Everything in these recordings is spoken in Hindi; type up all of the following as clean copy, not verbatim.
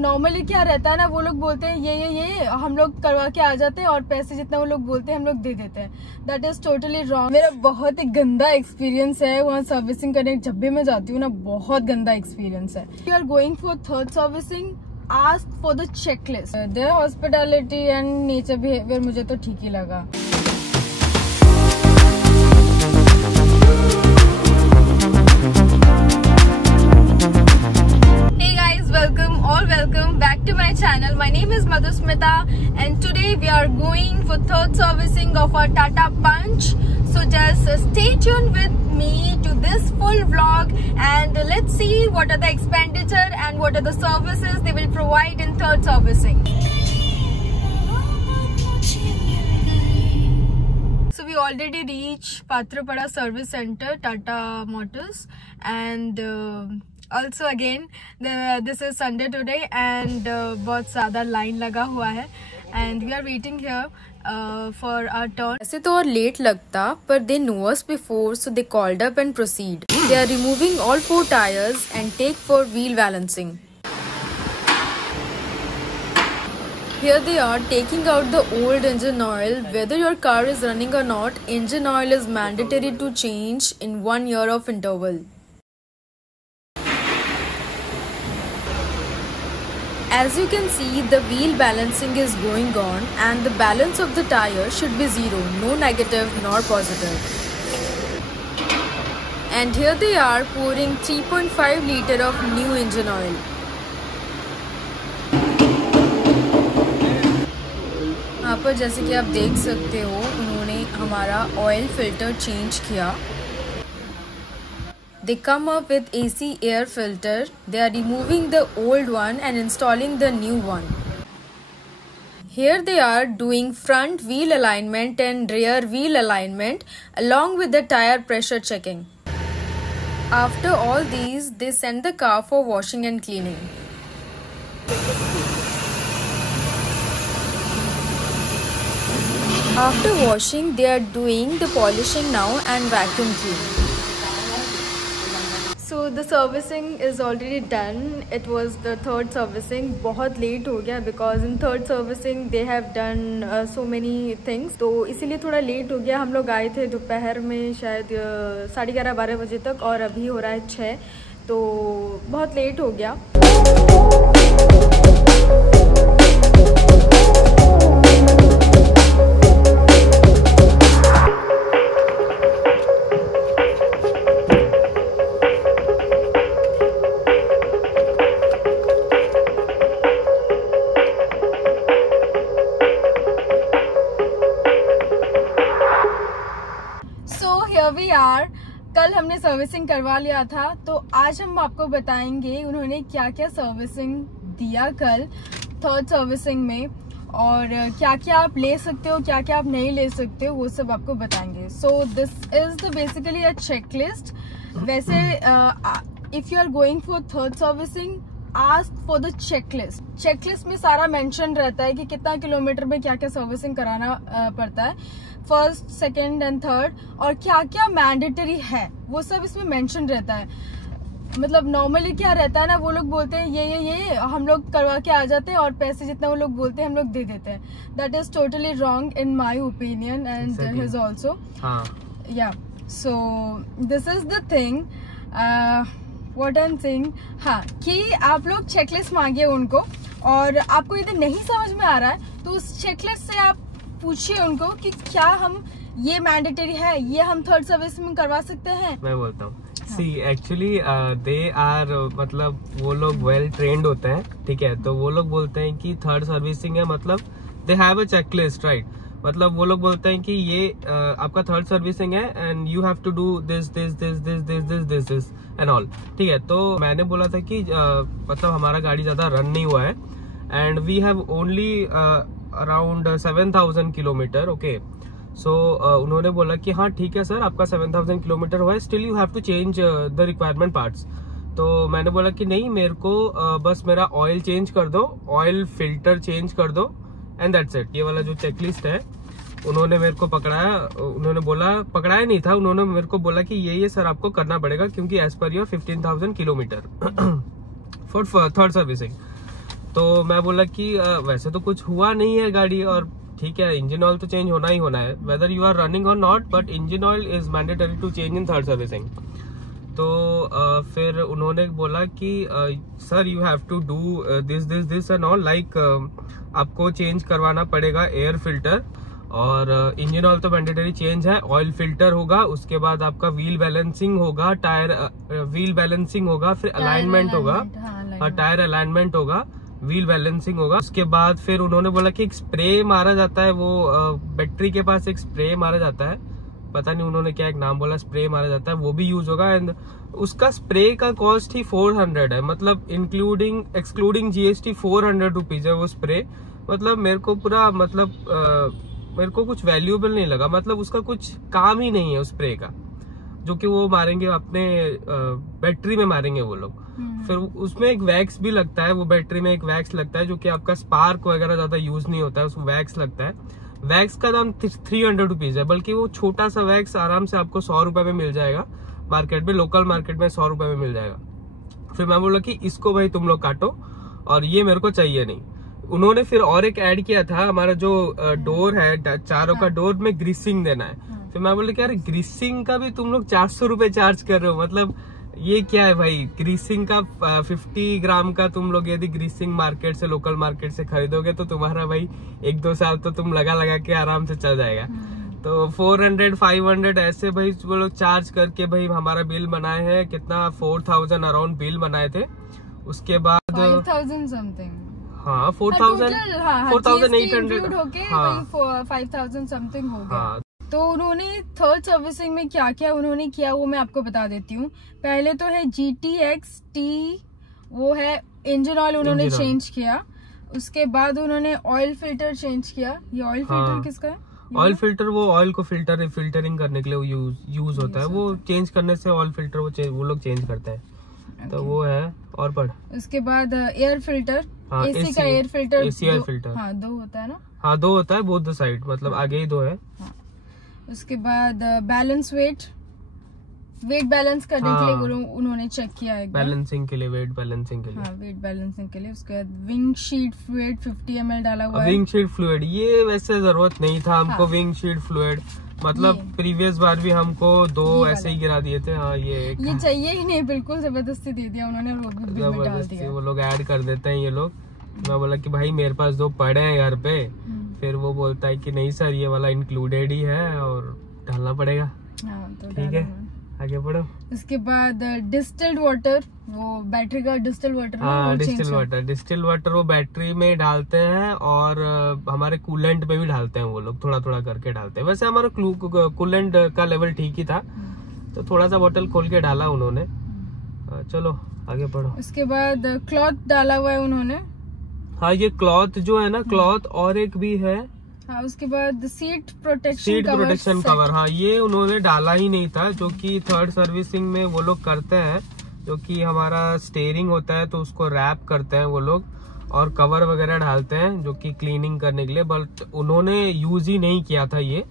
नॉर्मली क्या रहता है ना, वो लोग बोलते हैं ये हम लोग करवा के आ जाते हैं और पैसे जितना वो लोग बोलते हैं हम लोग दे देते हैं। That is totally wrong. मेरा बहुत ही गंदा एक्सपीरियंस है वहाँ सर्विसिंग करने। जब भी मैं जाती हूँ ना, बहुत गंदा एक्सपीरियंस है। You are going for third servicing, ask for the checklist. Their hospitality and nature behaviour मुझे तो ठीक ही लगा। Welcome back to my channel. My name is Madhusmita and today we are going for third servicing of our Tata Punch. So just stay tuned with me to this full vlog and let's see what are the expenditure and what are the services they will provide in third servicing. So we already reached Patrapada Service Center, Tata Motors, and also again this is Sunday today and बहुत ज़्यादा लाइन लगा हुआ है and we are waiting here for our turn. ऐसे तो और लेट लगता पर they knew us before so they called up and proceed. They are removing all 4 tires and take for wheel balancing. Here they are taking out the old engine oil. Whether your car is running or not, engine oil is mandatory to change in 1 year of interval. As you can see, the wheel balancing is going on and the balance of the tire should be 0, no negative nor positive. And here they are pouring 3.5 liter of new engine oil. यहाँ पर जैसे कि आप देख सकते हो, उन्होंने हमारा ऑयल फिल्टर चेंज किया। They come up with AC air filter. They are removing the old one and installing the new one. Here they are doing front wheel alignment and rear wheel alignment along with the tire pressure checking. After all these, they send the car for washing and cleaning. After washing, they are doing the polishing now and vacuum clean. So the servicing is already done. It was the third servicing. बहुत लेट हो गया because in third servicing they have done so many things. तो इसीलिए थोड़ा लेट हो गया। हम लोग आए थे दोपहर में शायद 11:30-12 बजे तक और अभी हो रहा है 6, तो बहुत लेट हो गया। Here we are. कल हमने सर्विसिंग करवा लिया था, तो आज हम आपको बताएंगे उन्होंने क्या क्या सर्विसिंग दिया कल थर्ड सर्विसिंग में और क्या क्या आप ले सकते हो, क्या क्या आप नहीं ले सकते हो, वो सब आपको बताएंगे। So this is the basically a checklist. वैसे if you are going for third servicing, ask for the checklist. Checklist में सारा मेंशन रहता है कि कितना किलोमीटर में क्या क्या सर्विसिंग कराना पड़ता है, फर्स्ट, सेकंड एंड थर्ड, और क्या क्या मैंडेटरी है वो सब इसमें मेंशन रहता है। मतलब नॉर्मली क्या रहता है ना, वो लोग बोलते हैं ये हम लोग करवा के आ जाते हैं और पैसे जितना वो लोग बोलते हैं हम लोग दे देते हैं। That is totally wrong in my opinion and his also. Yeah so this is the thing what I am saying. हाँ, कि आप लोग चेकलिस्ट मांगिए उनको और आपको यदि नहीं समझ में आ रहा है तो उस चेकलिस्ट से आप पूछिए उनको कि क्या हम ये मैंडेटरी है, ये हम थर्ड सर्विस में करवा सकते हैं। मैं बोलता हूँ, सी एक्चुअली दे आर, मतलब वो लोग वेल ट्रेंड होते हैं, ठीक है। तो वो लोग बोलते हैं कि थर्ड सर्विसिंग है, मतलब they have a checklist, right. मतलब वो लोग बोलते हैं कि ये आपका थर्ड सर्विसिंग है and you have to do this this this this this this this this and all, ठीक है। तो मैंने बोला था कि मतलब हमारा गाड़ी ज्यादा रन नहीं हुआ है and we have only around 7,000 kilometre, okay. So उन्होंने बोला कि हाँ ठीक है सर, आपका 7,000 किलोमीटर हुआ है, still you have to change the requirement parts. तो मैंने बोला कि नहीं, मेरे को बस मेरा ऑयल चेंज कर दो, ऑयल फिल्टर चेंज कर दो एंड दैट्स इट। ये वाला जो चेकलिस्ट है उन्होंने मेरे को पकड़ाया, उन्होंने बोला, पकड़ाया नहीं था, उन्होंने मेरे को बोला कि ये सर आपको करना पड़ेगा क्योंकि as per your 15,000 kilometre for third servicing. तो मैं बोला कि वैसे तो कुछ हुआ नहीं है गाड़ी, और ठीक है इंजन ऑयल तो चेंज होना ही होना है वेदर यू आर रनिंग और not, but engine oil is mandatory to change in third servicing. तो फिर उन्होंने बोला कि sir you have to do this and all, like आपको चेंज करवाना पड़ेगा एयर फिल्टर, और इंजन ऑयल तो मैंडेटरी चेंज है, ऑयल फिल्टर होगा, उसके बाद आपका व्हील बैलेंसिंग होगा, टायर व्हील बैलेंसिंग होगा, फिर अलाइनमेंट होगा, टायर अलाइनमेंट होगा, व्हील बैलेंसिंग होगा। उसके बाद फिर उन्होंने बोला कि एक स्प्रे मारा जाता है, वो बैटरी के पास एक स्प्रे मारा जाता है, पता नहीं उन्होंने क्या एक नाम बोला, स्प्रे मारा जाता है, वो भी यूज होगा। एंड उसका स्प्रे का कॉस्ट ही 400 है, मतलब इंक्लूडिंग एक्सक्लूडिंग जीएसटी 400 रुपीज है वो स्प्रे। मतलब मेरे को पूरा मेरे को कुछ वैल्यूएबल नहीं लगा, मतलब उसका कुछ काम ही नहीं है उस स्प्रे का, जो कि वो मारेंगे अपने बैटरी में मारेंगे वो लोग। फिर उसमें एक वैक्स भी लगता है, वो बैटरी में एक वैक्स लगता है जो कि आपका स्पार्क वगैरह ज्यादा यूज नहीं होता है, उसको वैक्स लगता है। वैक्स का दाम 300 रुपीज है, बल्कि वो छोटा सा वैक्स आराम से आपको 100 रुपए में मिल जाएगा मार्केट में, लोकल मार्केट में 100 रुपए में मिल जाएगा। फिर मैं बोला कि इसको भाई तुम लोग काटो, और ये मेरे को चाहिए नहीं। उन्होंने फिर और एक ऐड किया था, हमारा जो डोर है चारों का डोर में ग्रीसिंग देना है। फिर मैं बोले कि यार ग्रीसिंग का भी तुम लोग 400 रुपए चार्ज कर रहे हो, मतलब ये क्या है भाई। ग्रीसिंग का 50 ग्राम का तुम लोग यदि ग्रीसिंग मार्केट से, लोकल मार्केट से खरीदोगे तो तुम्हारा भाई 1-2 साल तो तुम लगा के आराम से चल जाएगा। तो 400-500 ऐसे भाई वो लोग चार्ज करके भाई हमारा बिल बनाए हैं, कितना 4000 अराउंड बिल बनाए थे। उसके बाद 5000 समथिंग, हाँ 4800 हाँ 5000 समथिंग हो गया। तो उन्होंने थर्ड सर्विसिंग में क्या क्या उन्होंने किया वो मैं आपको बता देती हूँ। पहले तो है GTX-T, वो है इंजन ऑयल उन्होंने चेंज किया। उसके बाद उन्होंने ऑयल फिल्टर चेंज किया। ये ऑयल फिल्टर किसका है? ऑयल फिल्टर वो ऑयल को फिल्टरिंग करने के लिए यूज होता है, वो चेंज करने से ऑयल फिल्टर वो लोग चेंज करते हैं। तो वो है, और पढ़। उसके बाद एयर फिल्टर, एसी का air filter, AC air filter, हाँ 2 होता है ना? हाँ 2 होता है, बोथ द साइड, मतलब आगे ही 2 है। उसके बाद बैलेंस वेट बैलेंस करने के लिए उन्होंने चेक किया है, बैलेंसिंग के लिए, वेट बैलेंसिंग के लिए, हाँ वेट बैलेंसिंग के लिए। उसके बाद विंग शीट फ्लूइड 50 ml डाला हुआ है। विंग शीट फ्लूइड ये वैसे जरूरत नहीं था हमको, विंग शीट फ्लूइड, मतलब प्रीवियस बार भी हमको 2 ऐसे ही गिरा दिए थे। हाँ ये चाहिए ही नहीं, बिल्कुल जबरदस्ती दे दिया उन्होंने, जबरदस्ती वो लोग ऐड कर देते हैं ये लोग। मैं बोला कि भाई मेरे पास 2 पड़े हैं घर पे, फिर वो बोलता है कि नहीं सर ये वाला इंक्लूडेड ही है और डालना पड़ेगा। तो ठीक है, आगे बढ़ो। उसके बाद डिस्टिल्ड वाटर, वो बैटरी का डिस्टिल्ड वाटर, हाँ डिस्टिल्ड वाटर वो बैटरी में डालते हैं, और हमारे कूलेंट में भी डालते हैं वो लोग, थोड़ा थोड़ा करके डालते हैं। वैसे हमारा कूलेंट का लेवल ठीक ही था, तो थोड़ा सा बोतल खोल के डाला उन्होंने। चलो आगे बढ़ो। उसके बाद क्लॉथ डाला हुआ है उन्होंने, हाँ ये क्लॉथ जो है ना, क्लॉथ और एक भी है। हाँ उसके बाद सीट प्रोटेक्शन कवर, हाँ ये उन्होंने डाला ही नहीं था, जो कि थर्ड सर्विसिंग में वो लोग करते हैं, जो कि हमारा स्टीयरिंग होता है तो उसको रैप करते हैं वो लोग, और कवर वगैरह डालते हैं जो कि क्लीनिंग करने के लिए, बट उन्होंने यूज ही नहीं किया था ये।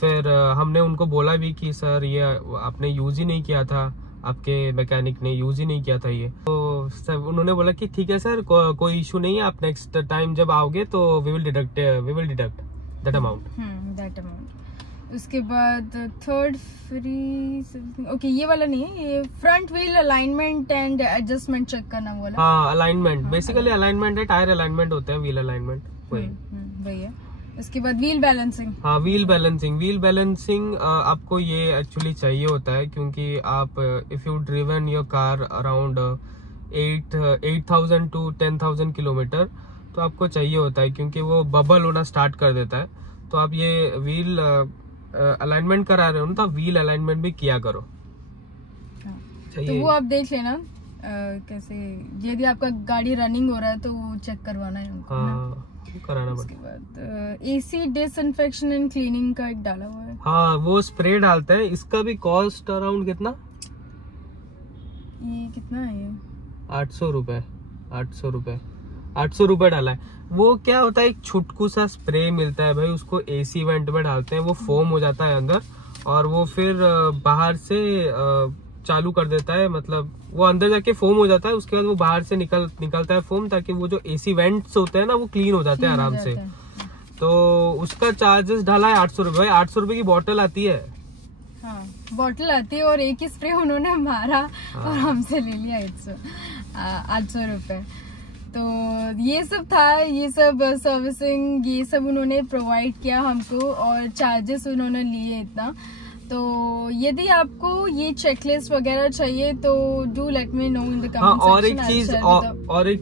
फिर हमने उनको बोला भी कि सर ये आपने यूज ही नहीं किया था, आपके मैकेनिक ने यूज ही नहीं किया था ये। तो सर उन्होंने बोला कि ठीक है सर कोई इशू नहीं है, आप नेक्स्ट टाइम जब आओगे तो we will deduct that amount. उसके बाद थर्ड फ्री, ओके ये वाला नहीं है, ये front wheel alignment and adjustment check करना वाला। हाँ अलाइनमेंट, बेसिकली अलाइनमेंट है, टायर अलाइनमेंट होता है, व्हील अलाइनमेंट वही है। उसके बाद व्हील बैलेंसिंग, हाँ व्हील बैलेंसिंग आपको ये एक्चुअली चाहिए होता है, क्योंकि आप if you driven your car around 8,000 to 10,000 kilometre, तो आपको चाहिए होता है, क्योंकि वो बबल होना स्टार्ट कर देता है। तो आप ये व्हील अलाइनमेंट करा रहे हो ना, तो व्हील अलाइनमेंट भी किया करो। तो वो आप देख लेना कैसे, यदि आपका गाड़ी रनिंग हो रहा है तो वो चेक करवाना है उनको, हाँ कराना पड़ेगा। उसके बाद एसी डिसइंफेक्शन एंड क्लीनिंग का एक डाला हुआ है, हाँ वो स्प्रे डालते हैं, इसका भी कॉस्ट अराउंड कितना, ये कितना है, ये 800 रुपए डाला है। वो क्या होता है, एक छुटकू सा स्प्रे मिलता है भाई, उसको एसी वेंट में डालते हैं, वो फोम हो जाता है अंदर, और वो फिर बाहर से चालू कर देता है, मतलब वो अंदर जाके फोम हो जाता है, उसके बाद वो बाहर से निकलता है फोम, ताकि वो जो एसी वेंट्स होते हैं ना वो क्लीन हो जाते हैं आराम से। तो उसका चार्जेस डाला है 800 रुपए। 800 रुपए की बॉटल आती है। हाँ, बॉटल आती है और एक ही स्प्रे उन्होंने मारा और हमसे ले लिया 800 रुपए। तो ये सब था, ये सब सर्विसिंग ये सब उन्होंने प्रोवाइड किया हमको और चार्जेस उन्होंने लिए इतना। तो यदि आपको ये चेकलिस्ट वगैरह चाहिए तो do let me know in the comment section. और एक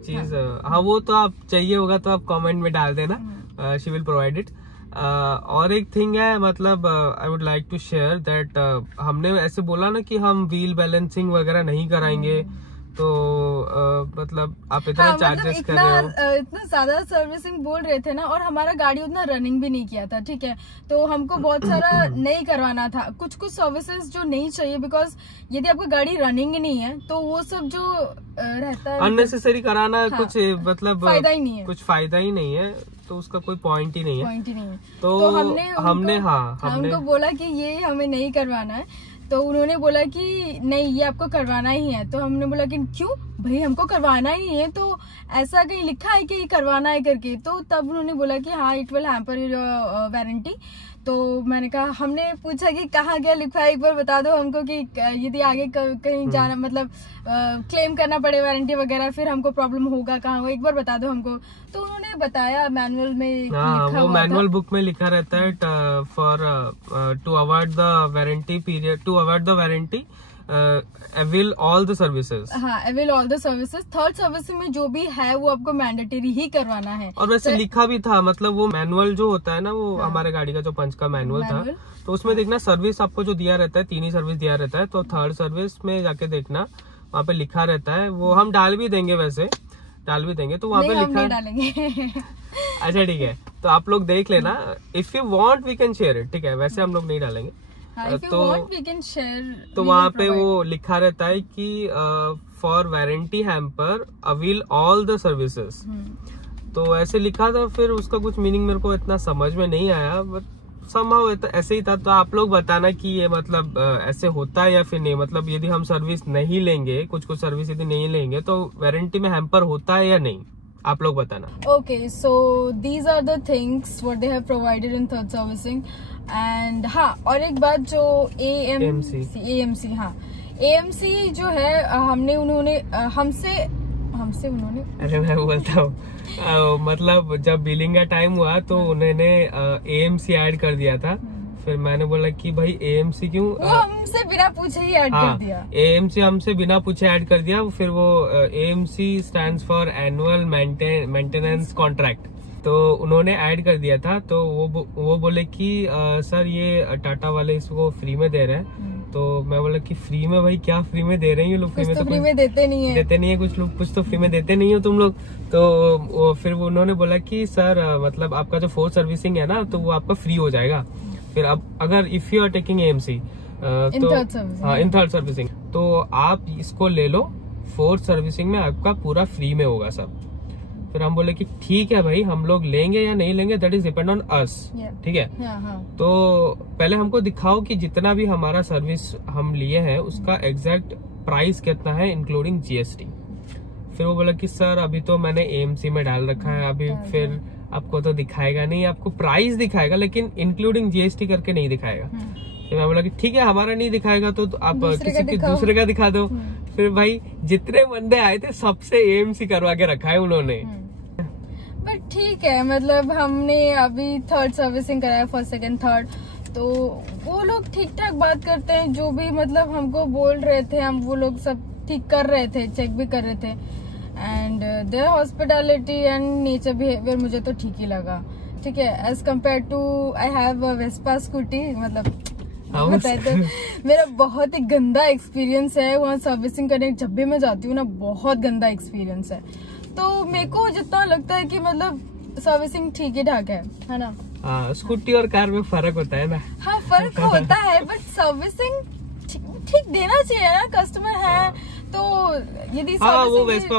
चीज हाँ, वो तो आप चाहिए होगा तो आप कमेंट में डाल देना, शी विल प्रोवाइड इट। और एक थिंग है, मतलब I would like to share that हमने ऐसे बोला ना कि हम व्हील बैलेंसिंग वगैरह नहीं कराएंगे, तो मतलब आप इतना चार्जेस कर रहे हो। इतना ज्यादा सर्विसिंग बोल रहे थे ना, और हमारा गाड़ी उतना रनिंग भी नहीं किया था, ठीक है। तो हमको बहुत सारा नहीं करवाना था, कुछ सर्विसेज जो नहीं चाहिए, बिकॉज यदि आपकी गाड़ी रनिंग ही नहीं है तो वो सब जो रहता है अननेसेसरी कराना, हाँ, कुछ मतलब फायदा ही नहीं है, कुछ फायदा ही नहीं है, तो उसका कोई पॉइंट ही नहीं है। तो हमने हमको बोला कि ये हमें नहीं करवाना है। तो उन्होंने बोला कि नहीं ये आपको करवाना ही है। तो हमने बोला कि क्यों भाई, हमको करवाना ही है, तो ऐसा कहीं लिखा है कि ये करवाना है करके। तो तब उन्होंने बोला कि हाँ it will hamper your warranty. तो मैंने कहा, हमने पूछा कि कहाँ क्या लिखा है, एक बार बता दो हमको कि यदि आगे कहीं जाना मतलब क्लेम करना पड़े वारंटी वगैरह, फिर हमको प्रॉब्लम होगा कहाँ होगा, एक बार बता दो हमको। तो उन्होंने बताया मैनुअल में लिखा, वो मैनुअल बुक में लिखा रहता है for to avoid the warranty period, to avoid the warranty avail all the services. हाँ, avail all the services. Third service में जो भी है वो आपको मैंडेटरी ही करवाना है। और वैसे लिखा भी था, मतलब वो मैनुअल जो होता है ना, वो हमारे गाड़ी का जो पंच का मैनुअल था, तो उसमें देखना सर्विस आपको जो दिया रहता है, 3 ही सर्विस दिया रहता है। तो थर्ड सर्विस में जाके देखना, वहाँ पे लिखा रहता है, वो हम डाल भी देंगे, वैसे डाल भी देंगे, तो वहाँ पे लिखा डालेंगे। अच्छा ठीक है, तो आप लोग देख लेना, if you want we can share it, ठीक है, वैसे हम लोग नहीं डालेंगे। तो वहाँ पे वो लिखा रहता है कि for warranty hamper avail all the services. तो ऐसे लिखा था, फिर उसका कुछ मीनिंग मेरे को इतना समझ में नहीं आया, बट समहाउ ऐसे ही था। तो आप लोग बताना कि ये मतलब ऐसे होता है या फिर नहीं, मतलब यदि हम सर्विस नहीं लेंगे, कुछ सर्विस यदि नहीं लेंगे, तो वारंटी में हैम्पर होता है या नहीं, आप लोग बताना। Okay, so these are the things what they have provided in third servicing. And हाँ, और एक बात जो AMC, हाँ AMC जो है, उन्होंने अरे मैं बोलता हूँ मतलब जब बिलिंग का टाइम हुआ तो उन्होंने AMC ऐड कर दिया था। फिर मैंने बोला कि भाई AMC क्यों, वो हमसे बिना पूछे ही ऐड कर दिया। AMC हमसे बिना पूछे ऐड कर दिया। फिर वो AMC stands for annual maintenance contract, तो उन्होंने ऐड कर दिया था। तो वो बोले कि सर ये टाटा वाले इसको फ्री में दे रहे हैं। तो मैं बोला कि फ्री में, भाई क्या फ्री में दे रहे हैं ये लोग? फ्री में देते नहीं है कुछ लोग, कुछ तो फ्री में देते नहीं हो तुम लोग। तो फिर उन्होंने बोला कि सर मतलब आपका जो 4 सर्विसिंग है ना, तो वो आपका फ्री हो जाएगा। फिर अब अगर if you are taking AMC तो इन थर्ड सर्विसिंग, तो आप इसको ले लो, 4th सर्विसिंग में आपका पूरा फ्री में होगा सब। फिर हम बोले कि ठीक है भाई, हम लोग लेंगे या नहीं लेंगे, that is depend on us, ठीक है। तो पहले हमको दिखाओ कि जितना भी हमारा सर्विस हम लिए हैं उसका एग्जैक्ट प्राइस कितना है इंक्लूडिंग GST। फिर वो बोला कि सर अभी तो मैंने AMC में डाल रखा है, अभी फिर आपको तो दिखाएगा नहीं, आपको प्राइस दिखाएगा लेकिन इंक्लूडिंग GST करके नहीं दिखाएगा। फिर मैं बोला कि ठीक है, हमारा नहीं दिखाएगा तो आप किसी दूसरे का दिखा दो। फिर भाई जितने बंदे आए थे सबसे AMC करवा के रखा है उन्होंने। बट ठीक है, मतलब हमने अभी थर्ड सर्विसिंग कराया, फर्स्ट सेकंड थर्ड, तो वो लोग ठीक ठाक बात करते हैं, जो भी मतलब हमको बोल रहे थे, हम वो लोग सब ठीक कर रहे थे, चेक भी कर रहे थे। And their hospitality and nature behaviour मुझे तो ठीक ही लगा, ठीक है, as compare to I have a Vespa Scooty. मतलब बताए तो मेरा बहुत ही गंदा एक्सपीरियंस है वहाँ सर्विसिंग करने, जब भी मैं जाती हूँ ना बहुत गंदा एक्सपीरियंस है। तो मेरे को जितना लगता है कि मतलब सर्विसिंग ठीक ही ठाक है ना। हाँ, स्कूटी और कार में फर्क होता है ना। हाँ फर्क होता है, बट सर्विसिंग ठीक देना चाहिए ना, कस्टमर है तो। यदि हाँ, वो वेस्पा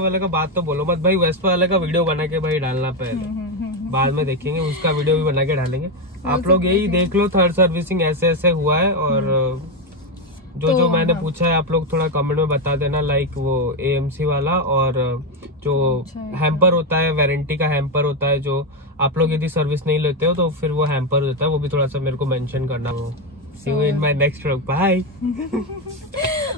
वाले का बात तो बोलो मत भाई, वेस्पा वाले का वीडियो बना के भाई डालना पहले, बाद में देखेंगे, उसका वीडियो भी बना के डालेंगे। आप लोग यही देख लो, थर्ड सर्विसिंग ऐसे ऐसे हुआ है और जो मैंने पूछा है आप लोग थोड़ा कमेंट में बता देना, लाइक वो AMC वाला और जो हैम्पर होता है, वारंटी का हैम्पर होता है, जो आप लोग यदि सर्विस नहीं लेते हो तो फिर वो हैम्पर होता है, वो भी थोड़ा सा मेरे को मेंशन करना। See you in my next vlog. Bye.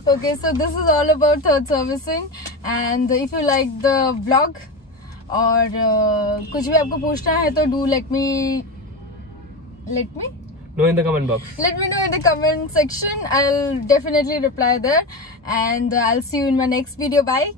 Okay, so this is all about third servicing, and if you like the vlog और कुछ भी आपको पूछना है तो do let me know in the comment box. Let me know in the comment section. I'll definitely reply there, and I'll see you in my next video. Bye.